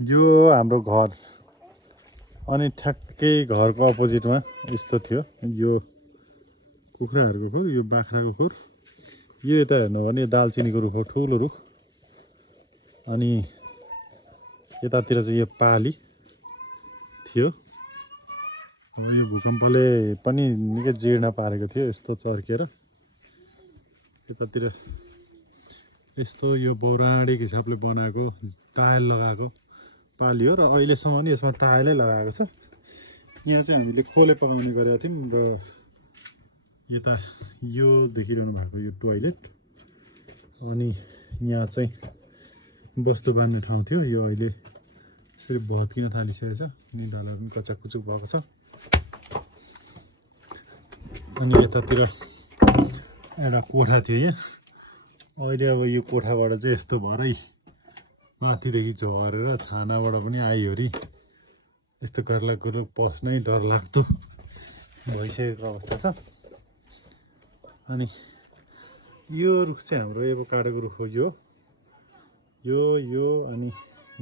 यो हाम्रो घर अनि ठ्याक्कै घरको अपोजिटमा यस्तो थियो। यो कुखुराहरूको खोर, यो बाख्राको खोर, यो यता हेर्नु भने दालचिनीको रुख हो, ठुलो रुख। अनि यतातिर चाहिँ यो पाली थियो। यो भूकम्पले पनि निकै जीर्ण पारेको थियो यस्तो चर्केर। यतातिर यस्तो यो पौराणिक हिसाबले बनाएको टायल लगाएको पाली हो र अहिलेसम्म पनि यसमा टायलै लगाएको छ। यहाँ चाहिँ हामीले खोले पकाउने गरेका थियौँ र यता यो देखिरहनु भएको यो टोयलेट अनि यहाँ चाहिँ वस्तु बाँध्ने ठाउँ थियो। यो अहिले यसरी भत्किन थालिसकेको छ, निधारहरू पनि कचाककुचुक भएको छ। अनि यतातिर एउटा कोठा थियो यहाँ। अहिले अब यो कोठाबाट चाहिँ यस्तो भरै माथिदेखि झरेर छानाबाट पनि आइहरि यस्तो गर्लागुर्लुक पस्नै डर लाग्दो भइसकेको अवस्था छ। अनि यो रुख चाहिँ हाम्रो एभोकाडोको रुख हो। यो अनि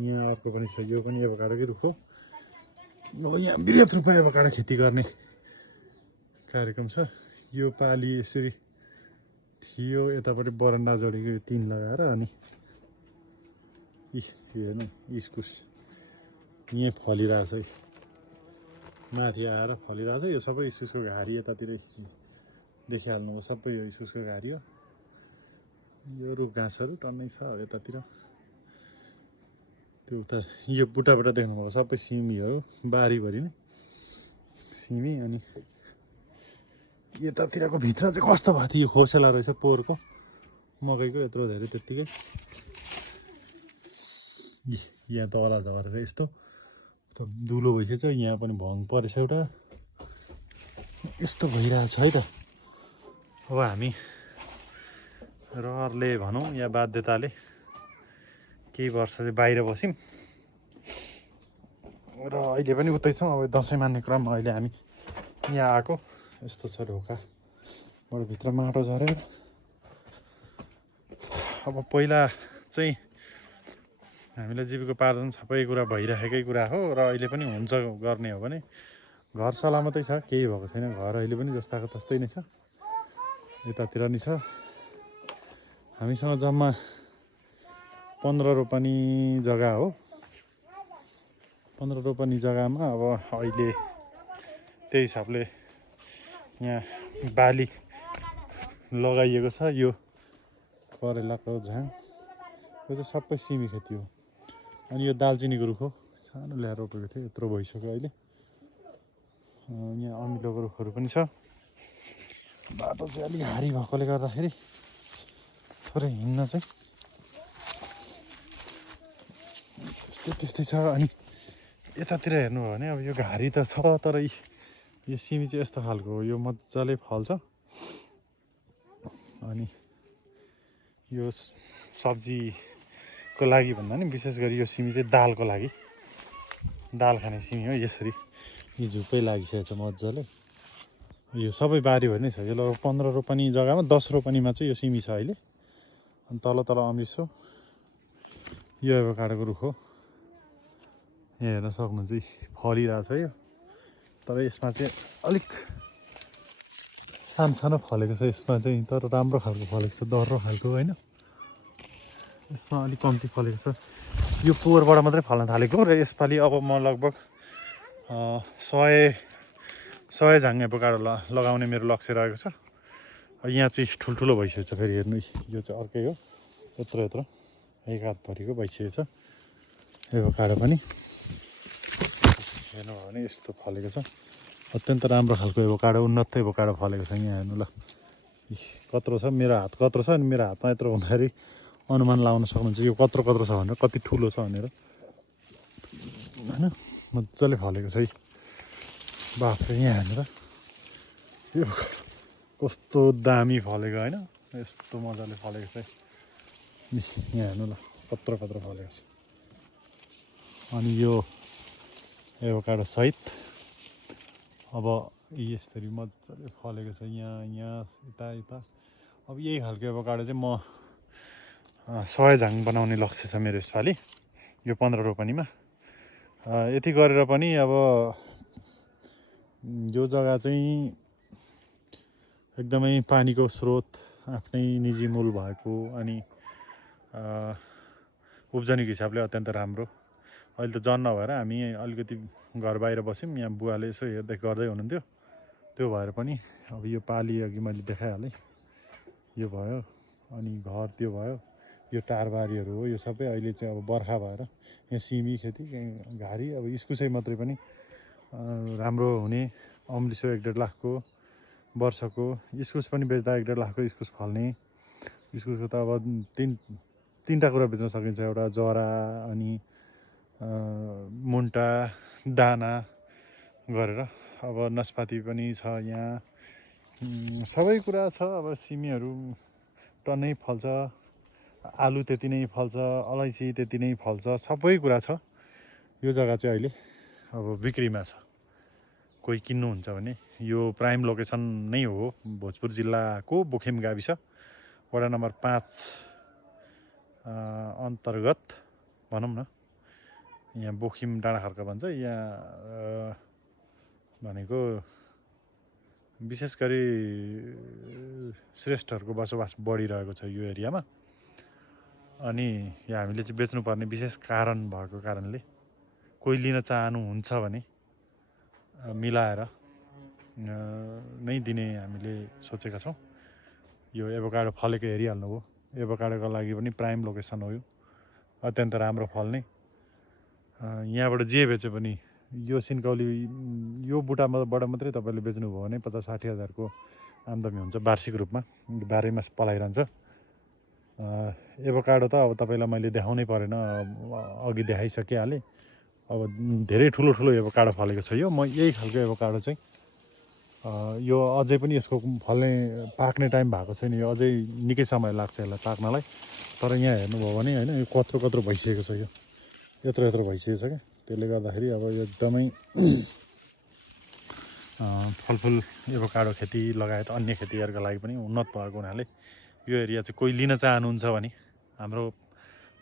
यहाँ अर्को पनि छ, यो पनि एभोकाडोकै रुख हो। अब यहाँ वृहत रूपमा एभोकाडो खेती गर्ने कार्यक्रम छ। यो पाली यसरी थियो, यतापट्टि बरन्डा जोडेको यो टिन लगाएर। अनि यो हेर्नु इस्कुस यहाँ फलिरहेछ है, माथि आएर फलिरहेछ। यो सबै इस्कुसको घारी यतातिर देखिहाल्नुभयो, सबै यो इस्कुसको घारी हो। यो रुख घाँसहरू टन्नै छ यतातिर। त्यो उता यो बुट्टाबाट देख्नुभएको सबै सिमीहरू, बारीभरि नै सिमी। अनि यतातिरको भित्र चाहिँ कस्तो भएको थियो, यो खोसेला रहेछ पोहोरको मकैको, यत्रो धेरै त्यत्तिकै। यहाँ तल झरेर यस्तो धुलो भइसकेछ। यहाँ पनि भङ परेछ एउटा, यस्तो भइरहेछ है त। अब हामी रहरले भनौँ या बाध्यताले केही वर्ष चाहिँ बाहिर बस्यौँ र अहिले पनि उतै छौँ। अब दसैँ मान्ने क्रममा अहिले हामी यहाँ आएको। यस्तो छ ढोकाबाट भित्र माटो झरेर। अब पहिला चाहिँ हामीलाई जीविकोपार्जन सबै कुरा भइरहेकै कुरा हो र अहिले पनि हुन्छ गर्ने हो भने घर सलामतै छ, केही भएको छैन। घर अहिले पनि जस्ताको तस्तै नै छ, यतातिर नि छ। हामीसँग जम्मा 15 रोपनी जग्गा हो। 15 रोपनी जग्गामा अब अहिले त्यही हिसाबले यहाँ बाली लगाइएको छ। यो करेलाको झाङ, यो चाहिँ सबै सिमी खेती हो। अनि यो दालचिनीको रुख हो, सानो ल्याएर रोपेको थियो, यत्रो भइसक्यो अहिले। यहाँ अमिलोको रुखहरू पनि छ। बाटो चाहिँ अलिक हारी भएकोले गर्दाखेरि थोरै हिँड्न चाहिँ त्यस्तै छ। अनि यतातिर हेर्नुभयो भने अब यो घारी त छ, तर यो सिमी चाहिँ यस्तो खालको हो, यो मजाले फल्छ। अनि यो सब्जीको लागि भन्दा नि विशेष गरी यो सिमी चाहिँ दालको लागि, दाल खाने सिमी हो। यसरी यो झुप्पै लागिसकेको छ मजाले। यो सबै बारीभरि नै छ। यो लगभग 15 रोपनी जग्गामा 10 रोपनीमा चाहिँ यो सिमी छ अहिले। अनि तल अमृत हो। यो एभोकाडोको रुख हो, यहाँ हेर्न सक्नुहुन्छ फलिरहेछ यो। तर यसमा चाहिँ अलिक सानो फलेको छ यसमा चाहिँ, तर राम्रो खालको फलेको छ, दर्रो खालको होइन। यसमा अलिक कम्ती फलेको छ। यो पोहोरबाट मात्रै फल्न थालेको र यसपालि अब म लगभग 100 झाङ एभोकाडो लगाउने मेरो लक्ष्य रहेको छ। यहाँ चाहिँ ठुल्ठुलो भइसकेको छ। फेरि हेर्नु, यो चाहिँ अर्कै हो, यत्रो एक हातभरिको भइसकेको छ एभोकाडो पनि। हेर्नु भयो भने यस्तो फलेको छ, अत्यन्त राम्रो खालको एभोकाडो, उन्नत एभोकाडो फलेको छ। यहाँ हेर्नु ल, कत्रो छ, मेरो हात कत्रो छ। अनि मेरो हातमा यत्रो हुँदाखेरि अनुमान लगाउन सक्नुहुन्छ यो कत्रो छ भनेर, कति ठुलो छ भनेर होइन। मजाले फलेको छ है, बाफ्रे। यहाँ हेर्नु त, यो कस्तो दामी फलेको होइन, यस्तो मजाले फलेको छ। यहाँ हेर्नु ल, कत्रो फलेको छ। अनि यो एभोकाडो सहित अब यसरी मजाले फलेको छ यहाँ यता। अब यही खालको एभोकाडो चाहिँ म 100 झाङ बनाउने लक्ष्य छ मेरो यसपालि, यो 15 रोपनीमा। यति गरेर पनि अब यो जग्गा चाहिँ एकदमै पानीको स्रोत आफ्नै निजी मूल भएको अनि उब्जनीको हिसाबले अत्यन्त राम्रो। अहिले त जन नभएर हामी अलिकति घर बाहिर बस्यौँ, यहाँ बुवाले यसो हेर्दै गर्दै हुनुहुन्थ्यो। त्यो भएर पनि अब यो पाली अघि मैले देखाइहालेँ, यो भयो अनि घर त्यो भयो, यो टारबारीहरू हो। यो सबै अहिले चाहिँ अब बर्खा भएर यहाँ सिमी खेती, घारी, अब इस्कुसै मात्रै पनि राम्रो हुने, अम्लिसो 1-1.5 लाखको वर्षको इस्कुस पनि बेच्दा 1-1.5 लाखको इस्कुस फल्ने। इस्कुसको त अब तीनवटा कुरा बेच्न सकिन्छ, एउटा जरा अनि मुन्टा दाना गरेर। अब नास्पाती पनि छ यहाँ, सबै कुरा छ। अब सिमीहरू टन्नै फल्छ, आलु त्यति नै फल्छ, अलैँची त्यति नै फल्छ, सबै कुरा छ। यो जग्गा चाहिँ अहिले अब बिक्रीमा छ। कोही किन्नुहुन्छ भने यो प्राइम लोकेसन नै हो, भोजपुर जिल्लाको बोखेम गाविस वडा नम्बर 5 अन्तर्गत भनौँ न। यहाँ बोखिम डाँडाखर्क भन्छ। यहाँ भनेको विशेष गरी श्रेष्ठहरूको बसोबास बढिरहेको छ यो एरियामा। अनि यहाँ हामीले चाहिँ बेच्नुपर्ने विशेष कारण भएको कारणले कोही लिन चाहनुहुन्छ भने मिलाएर नै दिने हामीले सोचेका छौँ। यो एभोकाडो फलेको हेरिहाल्नु भयो, एभोकाडोको लागि पनि प्राइम लोकेसन हो यो, अत्यन्त राम्रो फल्ने। यहाँबाट जे बेचे पनि यो सिन्कौली यो बुटाबाट मात्रै तपाईँले बेच्नुभयो भने 50-60 हजारको आम्दानी हुन्छ वार्षिक रूपमा, 12 मास पलाइरहन्छ। एभोकाडो त अब तपाईँलाई मैले देखाउनै परेन, अघि देखाइसकिहालेँ। अब धेरै ठुलो ठुलो एभोकाडो फलेको छ यो। म यही खालको एभोकाडो चाहिँ यो अझै पनि यसको फल्ने पाक्ने टाइम भएको छैन, यो अझै निकै समय लाग्छ यसलाई पाक्नलाई। तर यहाँ हेर्नुभयो भने होइन, यो कत्रो कत्रो भइसकेको छ, यो यत्रो यत्रो भइसकेको छ क्या। त्यसले गर्दाखेरि अब यो एकदमै फलफुल एभोकाडो खेती लगायत अन्य खेतीहरूका लागि पनि उन्नत भएको हुनाले यो एरिया चाहिँ कोही लिन चाहनुहुन्छ भने हाम्रो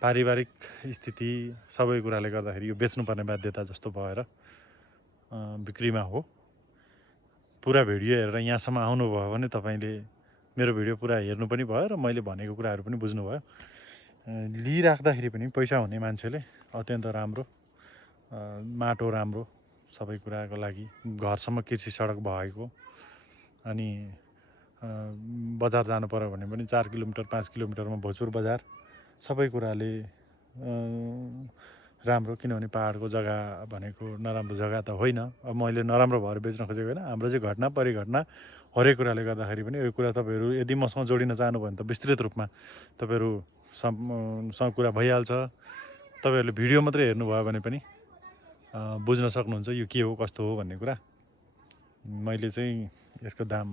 पारिवारिक स्थिति सबै कुराले गर्दाखेरि यो बेच्नुपर्ने बाध्यता जस्तो भएर बिक्रीमा हो। पुरा भिडियो हेरेर यहाँसम्म आउनुभयो भने तपाईँले मेरो भिडियो पुरा हेर्नु पनि भयो र मैले भनेको कुराहरू पनि बुझ्नुभयो। लिइराख्दाखेरि पनि पैसा हुने मान्छेले अत्यन्त राम्रो, माटो राम्रो, सबै कुराको लागि घरसम्म कृषि सडक भएको, अनि बजार जानु पर्यो भने पनि 4 किलोमिटर 5 किलोमिटरमा भोजपुर बजार, सबै कुराले राम्रो। किनभने पाहाडको जग्गा भनेको नराम्रो जग्गा त होइन। अब मैले नराम्रो भएर बेच्न खोजेको होइन, हाम्रो चाहिँ घटना परिघटना हरेक कुराले गर्दाखेरि पनि यो कुरा तपाईँहरू यदि मसँग जोडिन चाहनुभयो भने त विस्तृत रूपमा तपाईँहरूसँग कुरा भइहाल्छ। तपाईँहरूले भिडियो मात्रै हेर्नुभयो भने पनि बुझ्न सक्नुहुन्छ यो के हो कस्तो हो भन्ने कुरा। मैले चाहिँ यसको दाम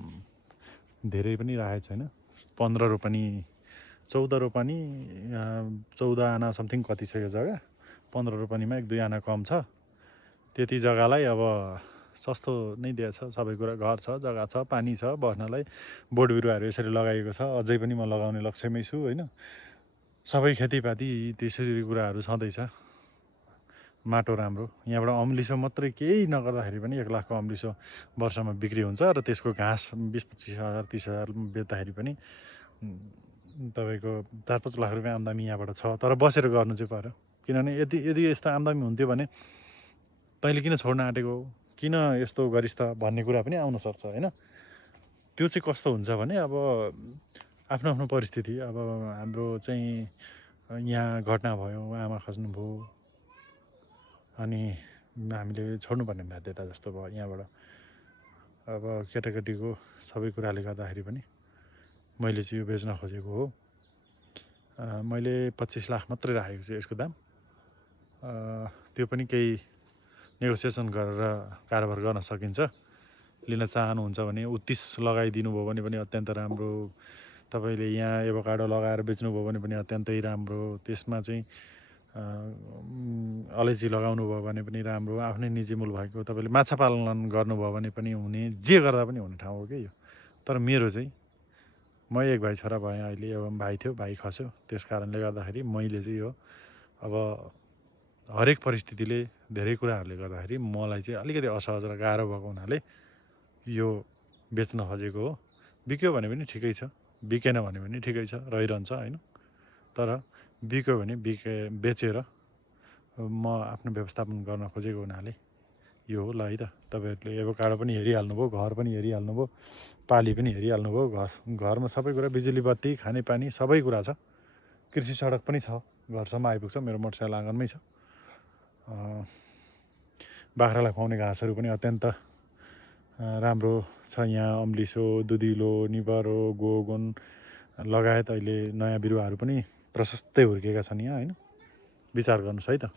धेरै पनि राखेको छैन, 15 रोपनी 14 रोपनी 14 आना समथिङ कति छ यो जग्गा। 15 रोपनीमा 1-2 आना कम छ। त्यति जग्गालाई अब सस्तो नै दिएछ, सबै कुरा, घर छ, जग्गा छ, पानी छ, बस्नलाई बोट बिरुवाहरू यसरी लगाइएको छ। अझै पनि म लगाउने लक्ष्यमै छु होइन। सबै खेतीपाती त्यसरी कुराहरू छँदैछ। माटो राम्रो, यहाँबाट अम्लिसो मात्रै केही नगर्दाखेरि पनि 1 लाखको अम्लिसो वर्षमा बिक्री हुन्छ र त्यसको घाँस 20-25 हजार 30 हजार बेच्दाखेरि पनि तपाईँको 4-5 लाख रुपियाँ आम्दानी यहाँबाट छ। तर बसेर गर्नु चाहिँ पर्यो, किनभने यदि यस्तो आम्दानी हुन्थ्यो भने तैँले किन छोड्न आँटेको, किन यस्तो गरिस् त भन्ने कुरा पनि आउन सक्छ होइन। त्यो चाहिँ कस्तो हुन्छ भने अब आफ्नो आफ्नो परिस्थिति। अब हाम्रो चाहिँ यहाँ घटना भयो, आमा खस्नुभयो, अनि हामीले छोड्नुपर्ने बाध्यता जस्तो भयो यहाँबाट। अब केटाकेटीको सबै कुराले गर्दाखेरि पनि मैले चाहिँ यो बेच्न खोजेको हो। मैले 25 लाख मात्रै राखेको छु यसको दाम। त्यो पनि केही नेगोसिएसन गरेर कारोबार गर्न सकिन्छ। लिन चाहनुहुन्छ भने 29 लगाइदिनु भयो भने पनि अत्यन्त राम्रो। तपाईँले यहाँ एभोकाडो लगाएर बेच्नुभयो भने पनि अत्यन्तै राम्रो। त्यसमा चाहिँ अलैँची लगाउनु भयो भने पनि राम्रो। आफ्नै निजी मूल भएको, तपाईँले माछा पालन गर्नुभयो भने पनि हुने, जे गर्दा पनि हुने ठाउँ हो क्या यो। तर मेरो चाहिँ म एक भाइ छोरा भएँ अहिले, एवं भाइ थियो, भाइ खस्यो, त्यस कारणले गर्दाखेरि मैले चाहिँ यो अब हरेक परिस्थितिले धेरै कुराहरूले गर्दाखेरि मलाई चाहिँ अलिकति असहज र गाह्रो भएको हुनाले यो बेच्न खोजेको हो। बिक्यो भने पनि ठिकै छ, बिकेन भने पनि ठिकै छ, रहिरहन्छ होइन। तर बिक्यो भने बेचेर म आफ्नो व्यवस्थापन गर्न खोजेको हुनाले यो हो। ल है त, तपाईँहरूले एभोकाडो पनि हेरिहाल्नुभयो, घर पनि हेरिहाल्नुभयो, पाली पनि हेरिहाल्नुभयो। घरमा सबै कुरा, बिजुली बत्ती, खानेपानी सबै कुरा छ। कृषि सडक पनि छ, घरसम्म आइपुग्छ, मेरो मोटरसाइकल आँगनमै छ। बाख्रालाई खुवाउने घाँसहरू पनि अत्यन्त राम्रो छ यहाँ। अम्लिसो, दुधिलो, निबरो, गोगुन लगायत अहिले नयाँ बिरुवाहरू पनि प्रशस्तै हुर्केका छन् यहाँ होइन। विचार गर्नुहोस् है त।